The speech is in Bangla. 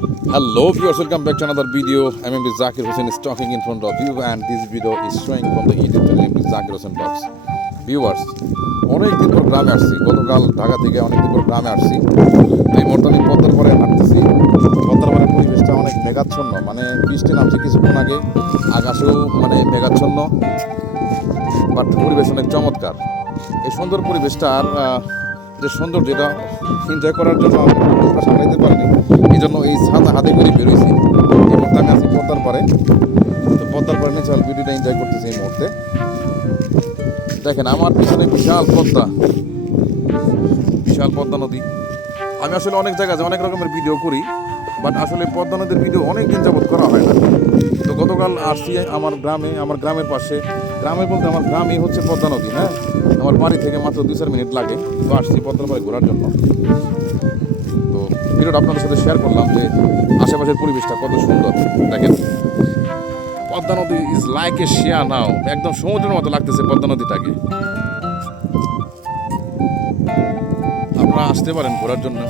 Hello viewers, welcome back to another video. MMB Zakir Hussain is talking in front of you and this video is showing from the YouTube channel MMB Zakir Hussain Vlogs. Viewers, অনেক দিন পর গ্রামে আসছি, গতকাল ঢাকা থেকে অনেক দিন পর গ্রামে আসছি। এই মোটামুটি পদ্মার পরে হাঁটতেছি। পদ্মার পরে পরিবেশটা অনেক মেঘাচ্ছন্ন, মানে বৃষ্টি নামছে কিছুক্ষণ আগে, আকাশেও মানে মেঘাচ্ছন্ন, বাট পরিবেশ অনেক চমৎকার। এই সুন্দর পরিবেশটা আর যে সৌন্দর্য যেটা এনজয় করার জন্য আমরা সামলাইতে পারিনি, এই জন্য এই ছাতা হাতে করে বেরোইছি। এই মুহূর্তে আমি আছি পদ্মার পারে, তো পদ্মার পারে ন্যাচারাল বিউটিটা এনজয় করতেছি এই মুহূর্তে। দেখেন আমার পিছনে বিশাল পদ্মা, বিশাল পদ্মা নদী। আমি আসলে অনেক জায়গায় অনেক রকমের ভিডিও করি, বাট আসলে পদ্মা নদীর ভিডিও অনেক দিন যাবত করা হয় না। তো গতকাল আসছি আমার গ্রামে, আমার গ্রামের পাশে, গ্রামে বলতে আমার গ্রামই হচ্ছে পদ্মা নদী। হ্যাঁ, আমার বাড়ি থেকে মাত্র 2-4 মিনিট লাগে। তো আসছি পদ্মার পাড়ে ঘোরার জন্য। তো ভিডিওটা আপনাদের সাথে শেয়ার করলাম যে আশেপাশের পরিবেশটা কত সুন্দর। দেখেন পদ্মা নদী ইজ লাইক এ শিয়া নাও, একদম সমুদ্রের মতো লাগতেছে পদ্মা নদীটাকে। আপনারা আসতে পারেন ঘোরার জন্য।